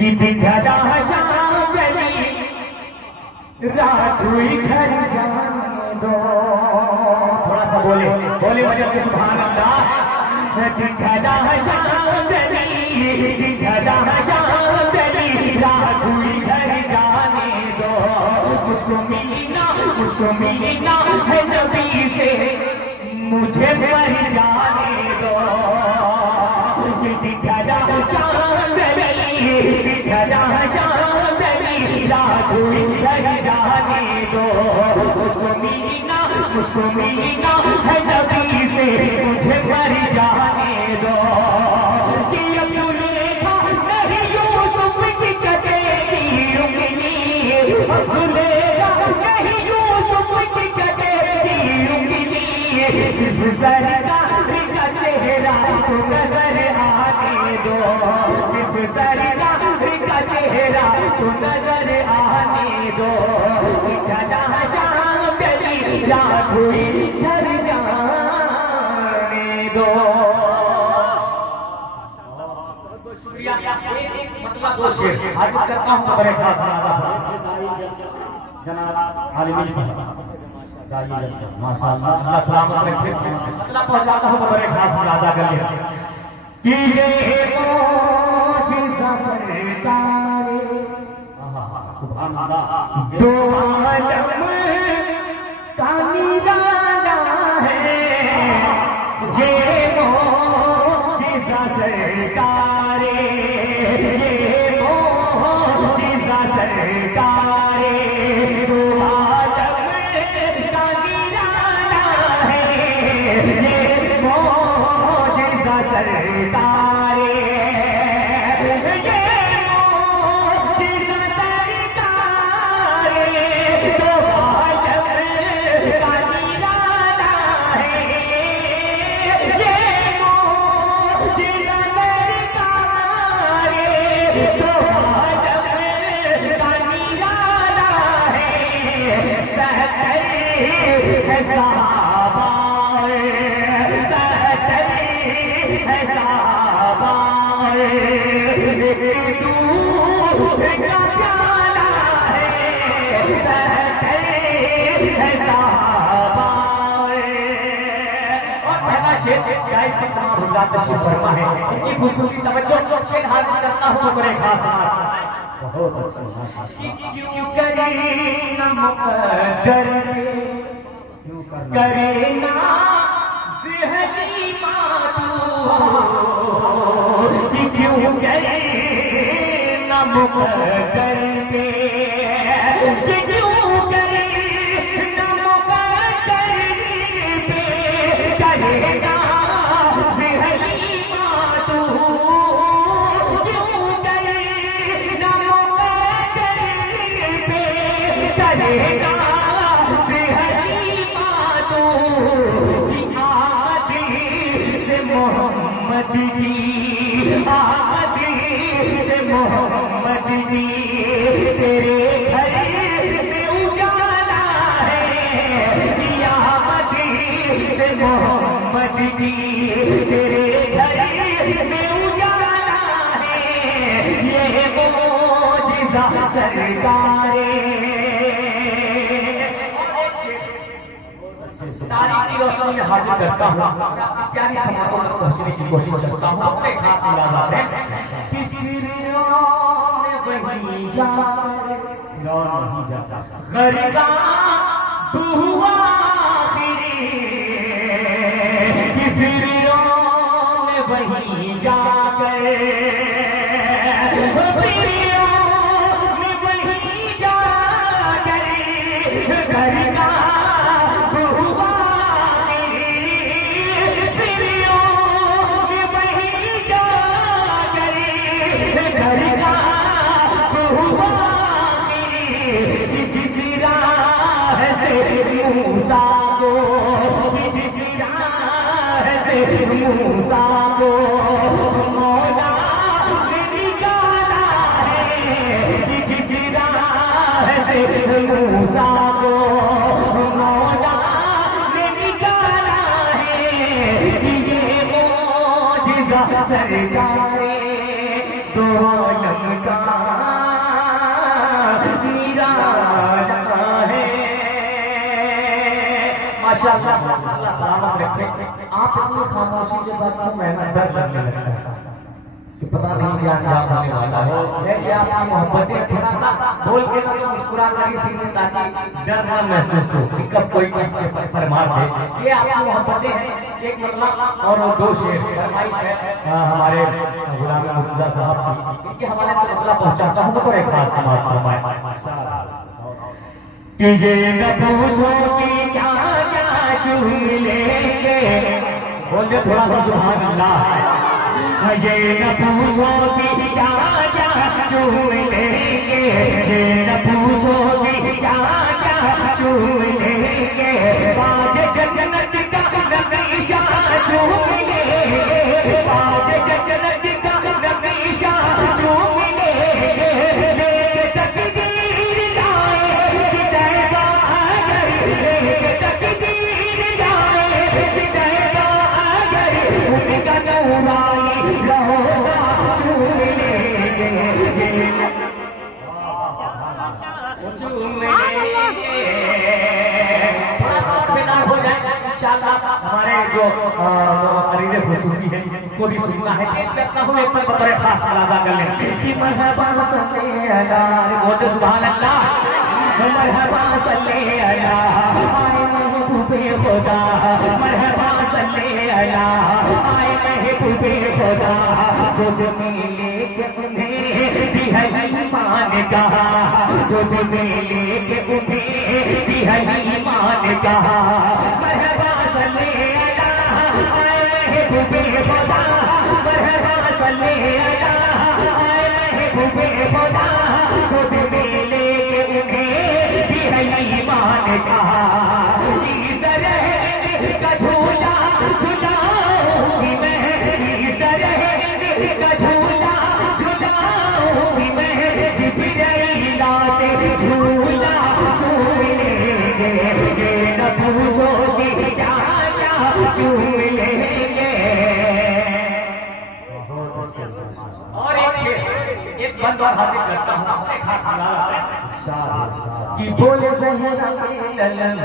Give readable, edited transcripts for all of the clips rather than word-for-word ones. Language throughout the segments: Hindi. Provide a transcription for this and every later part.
कि दिखरा शाम गली रात हुई घर जाने दो। थोड़ा सा बोले बोले वजह के सुभान अल्लाह। दिखरा शाम गली दिखरा शाम गली रात हुई घर जाने दो। मुझको मिली ना है नबी से मुझे मर जाने दो। दिखरा शाम गली दिखरा शाम गली रात हुई घर जाने दो। मुझको मिली ना है नबी से मुझे मर जाने दो। कि अब सुलेखा नहीं यूसुफ की कटेगी उंगली। अब सुलेखा नहीं यूसुफ की कटेगी उंगली। सिर्फ सरकार का चेहरा तो नजर आने दो। सिर्फ सरकार का चेहरा तो नजर आने दो। दिखरा शाम गली रात हुई घर जाने दो। शुक्रिया। मतलब दो शेर हाजिर करता हूँ बड़े खास जनाब आलिमी माशाअल्लाह अल्लाह सलामत रखे। मतलब पहुंचाता हूँ बड़े खास अदा कर लिया कि ये मौजिज़ा सरकार सुभान अल्लाह दो आलम का निराला है। ये मौजिज़ा सरकार ये मौजिज़ा सरकार दो आलम का निराला है। ये मौजिज़ा सरकार इनकी खुसूसी तवज्जो शेर हाजिर करता हूँ बड़े खास। बहुत अच्छा। क्यों करे ना मुक़द्दर करे ना ज़हनी मातूर। क्यों करे ना मुक़द्दर पे क्यों करे ना मुक़द्दर पे करे ना मोहम्मद की तेरे घर में उजाला है। क़यामत से मोहम्मद की तेरे घर में उजाला है। ये मौजिज़ा सरकार तारीख़ की रोशनी में हाजिर करता हूँ। प्यारी समातों को पहुँचने की कोशिश करता हूँ। अपने खास इरादा है कि वही जा गरका हुआ वही जाकर वही जाकर गरका मूसा को मौला ने निकाला है। जिस राह से मूसा को मौला ने निकाला है। ये मौजिज़ा सरकार दो आलम का माशाअल्लाह अल्लाह सलामत रखे। आप अपनी खामोशी के साथ सब मेहनत करने लगता है कि पता नहीं क्या क्या होने वाला है। जैसे आपकी मोहब्बतें थोड़ा सा बोल के तो मुस्कुरा कर इसी ताकि डर न महसूस हो कि कब कोई पर मार दे। ये आपकी मोहब्बतें हैं। एक मतलब और दो शेर फरमाइश है हमारे गुलाम मुर्तजा साहब की, इनके हवाले से मसला पहुंचाता हूं तो एक खास समाज फरमाए कि ये न पूछो कि क्या क्या चूम लेंगे, बोले थोड़ा सा सुभान अल्लाह। ये न पूछो कि क्या क्या चूम लेंगे, ये न पूछो कि क्या क्या चूम लेंगे, बाज जन्नत का नक्शा चूम लेंगे, बाज जन्नत का नक्शा चूम लेंगे, लेके तकदीर जाए तैबा गई, लेके तकदीर जाए तैबा गई, उनका नूरानी रोज़ा चूम लेंगे, चूम लेंगे। थोड़ा सा बेदार हो जाए इंशाअल्लाह। हमारे जो करीब खुसूसी है उनको भी सुनना है। पेश करता हूँ एक पर बड़े खास मुलाजा कर लें कि मरहबा सल्ले अला, बोलो सुभान अल्लाह, मरहबा सल्ले अला आए महबूबे खुदा, मरहबा सल्ले अला आए महबूबे खुदा, खुद में लेके उन्हें भी है ईमान कहा, खुद में लेके उन्हें भी है ईमान कहा, मरहबा सल्ले अला आए महबूबे खुदा, मरहबा सल्ले अला आए महबूबे खुदा, खुद में लेके उन्हें भी है ईमान कहा, इस तरह का झूला झुलाऊंगी मैं, इस तरह का झूला झुलाऊंगी मैं, जिब्राइल आते झूला झूम लेंगे, ये न पूछोगी क्या क्या झूम लेंगे। और एक बंद और हाजिर करता हूँ एक खास मुलाजा कि बोले ज़हरा के ललन,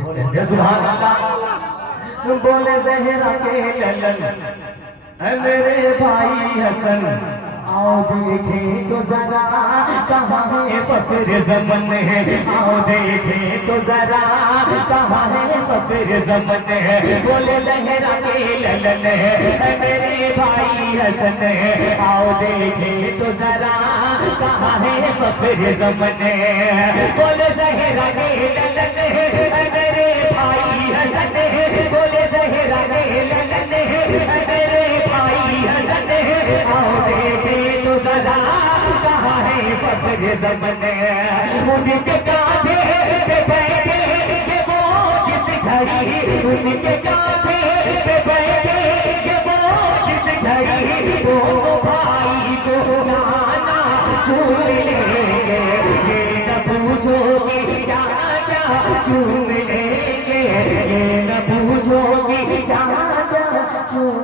बोले सुभान अल्लाह, बोले ज़हरा के ललन मेरे भाई हसन, आओ देखें तो जरा कहाँ है फख्र ज़मन है, आओ देखें तो जरा कहाँ है फख्र ज़मन है, बोले ज़हरा के ललन है मेरे भाई हसन है, आओ देखें तो जरा कहाँ है फख्र ज़मन है, बोले ज़हरा के ललन है मेरे भाई हसन है, बोले ज़हरा के ललन है मेरे भाई हसन है, आओ देखें तो जरा कहाँ है फख्र ज़मन है, उनके कांधे पे बैठे के वो जिस घड़ी, उनके कांधे पे बैठे के वो जिस घड़ी, वो भाई को नाना चूम लेंगे, ये न पूछो कि क्या क्या चूम लेंगे, ये न पूछो कि क्या क्या चूम